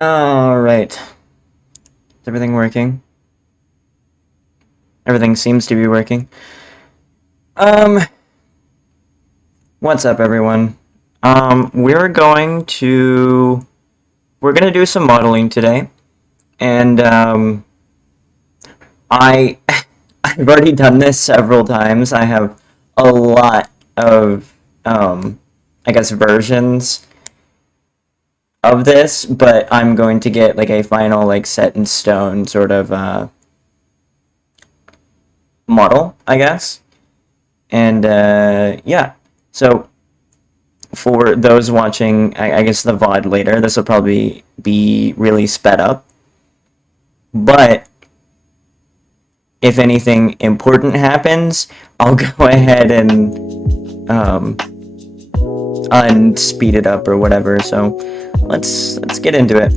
Alright. Is everything working? Everything seems to be working. Um, what's up, everyone? We're gonna do some modeling today, and, I, I've already done this several times. I have a lot of, I guess, versions of this, but I'm going to get, like, a final, like, set in stone sort of, model, I guess. And yeah, so for those watching, I guess the VOD later, this will probably be really sped up. But if anything important happens, I'll go ahead and unspeed it up or whatever. So let's get into it.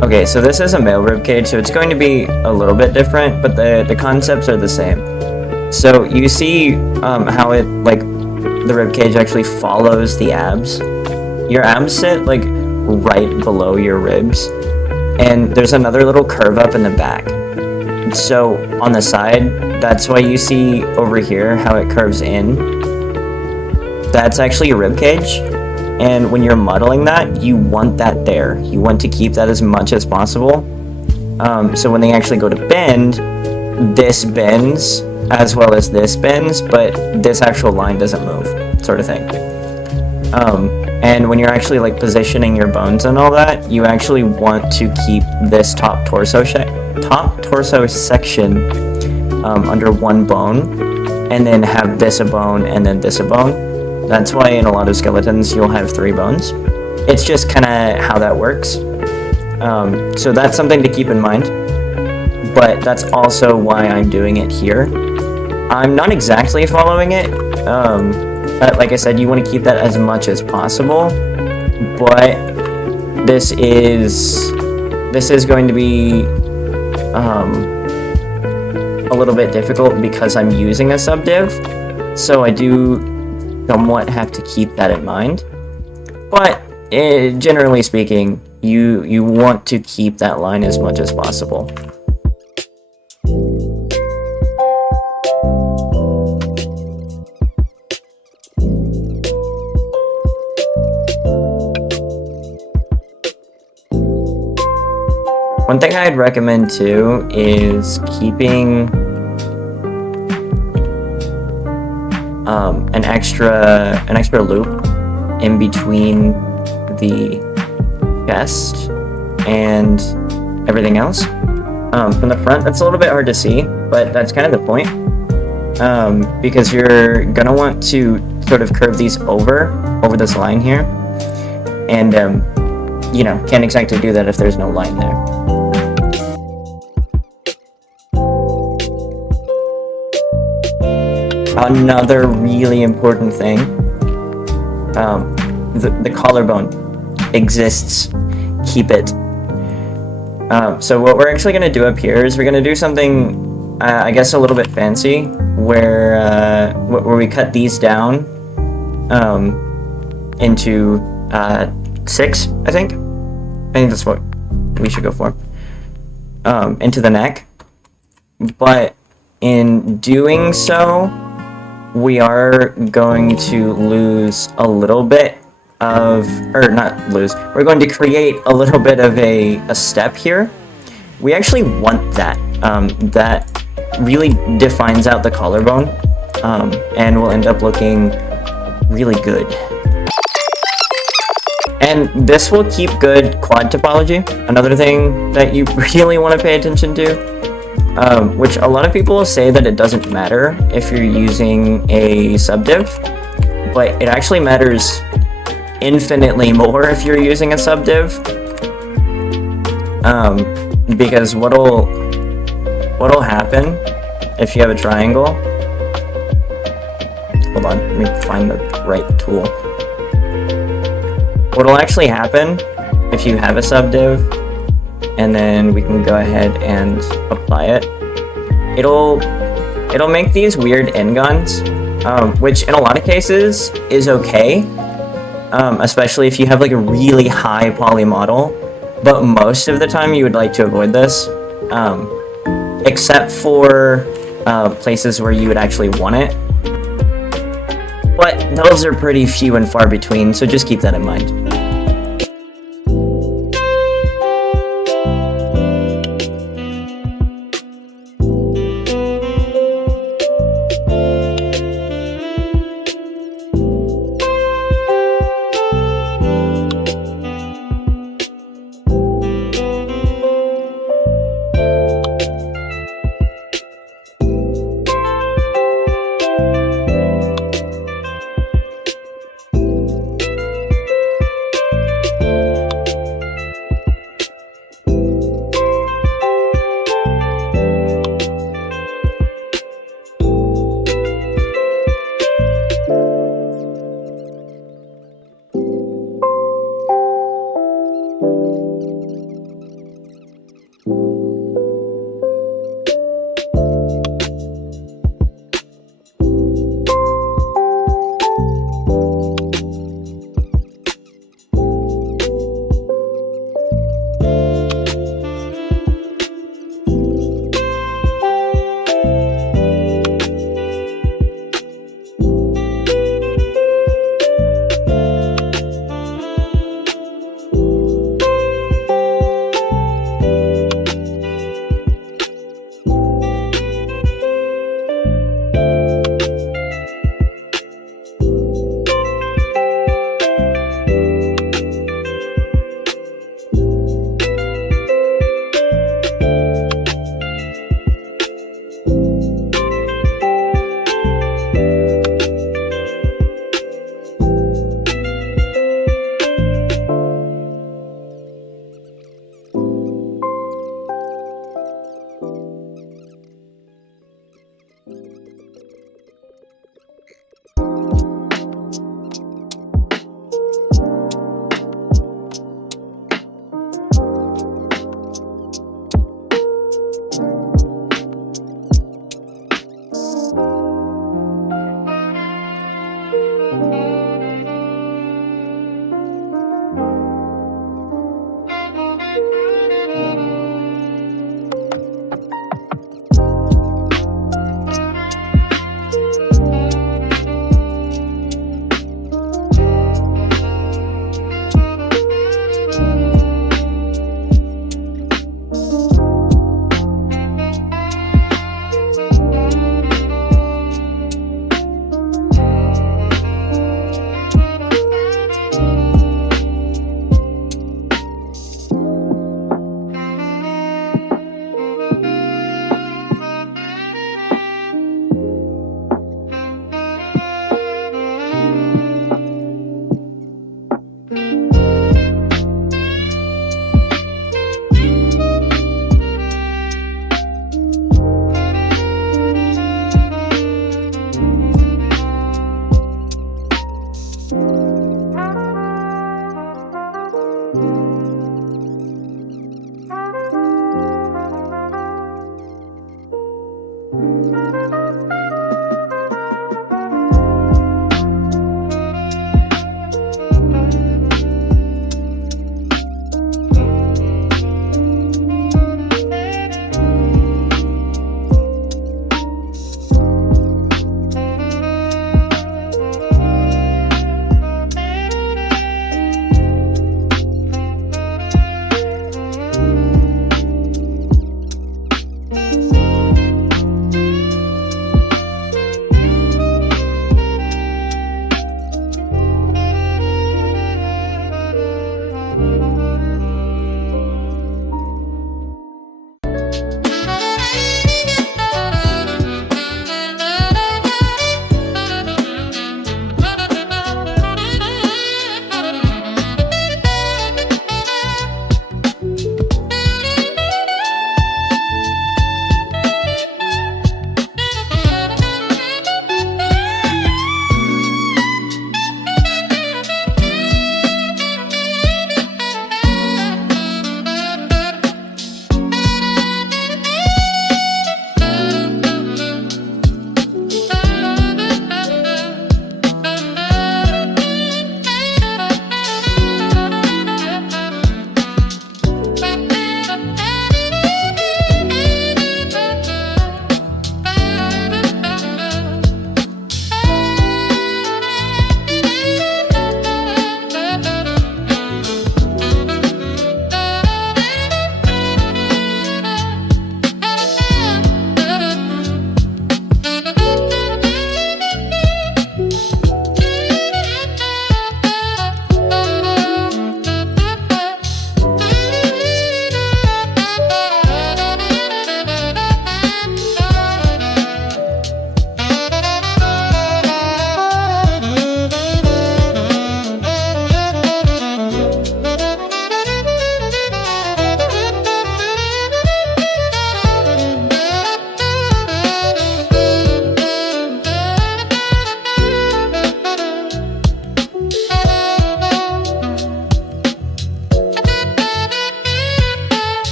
Okay, so this is a male ribcage, so it's going to be a little bit different, but the concepts are the same. So you see how it, like, the ribcage actually follows the abs. Your abs sit, like, right below your ribs, and there's another little curve up in the back. So on the side, that's why you see over here how it curves in. That's actually your ribcage. And when you're modeling that, you want that there. You want to keep that as much as possible. So when they actually go to bend, this bends as well as this bends, but this actual line doesn't move, sort of thing. And when you're actually like positioning your bones and all that, you actually want to keep this top torso section under one bone, and then have this a bone and then this a bone. That's why in a lot of skeletons you'll have 3 bones. It's just kind of how that works. So that's something to keep in mind. But that's also why I'm doing it here. I'm not exactly following it. But like I said, you want to keep that as much as possible. But this is going to be a little bit difficult because I'm using a subdiv. So I do somewhat have to keep that in mind, but generally speaking, you want to keep that line as much as possible. One thing I'd recommend too is keeping an extra loop in between the chest and everything else. From the front, that's a little bit hard to see, but that's kind of the point. Because you're gonna want to sort of curve these over this line here, and you know, can't exactly do that if there's no line there. Another really important thing, the collarbone exists. Keep it. So what we're actually going to do up here is we're going to do something, I guess, a little bit fancy, where we cut these down into 6, I think. I think that's what we should go for. Into the neck. But in doing so, we are going to lose a little bit of, or not lose, we're going to create a little bit of a step here. We actually want that. That really defines out the collarbone, and will end up looking really good. And this will keep good quad topology. Another thing that you really want to pay attention to, which a lot of people will say that it doesn't matter if you're using a subdiv, but it actually matters infinitely more if you're using a subdiv, because what'll happen if you have a triangle, hold on, let me find the right tool. What'll actually happen if you have a subdiv, and then we can go ahead and apply it, it'll make these weird end guns, which in a lot of cases is okay. Especially if you have like a really high poly model, but most of the time you would like to avoid this, except for places where you would actually want it. But those are pretty few and far between, so just keep that in mind.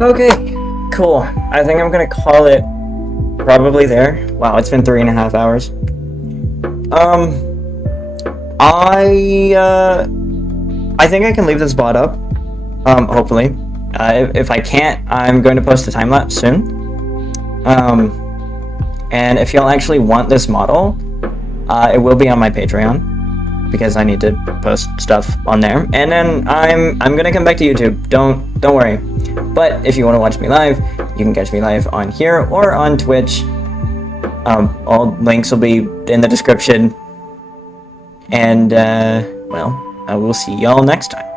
Okay, cool. I think I'm gonna call it probably there. Wow, it's been 3.5 hours. I think I can leave this bot up. Hopefully. If I can't, I'm going to post a time lapse soon. And if y'all actually want this model, it will be on my Patreon because I need to post stuff on there. And then I'm gonna come back to YouTube. Don't worry. But if you want to watch me live, you can catch me live on here or on Twitch. All links will be in the description. And well, I will see y'all next time.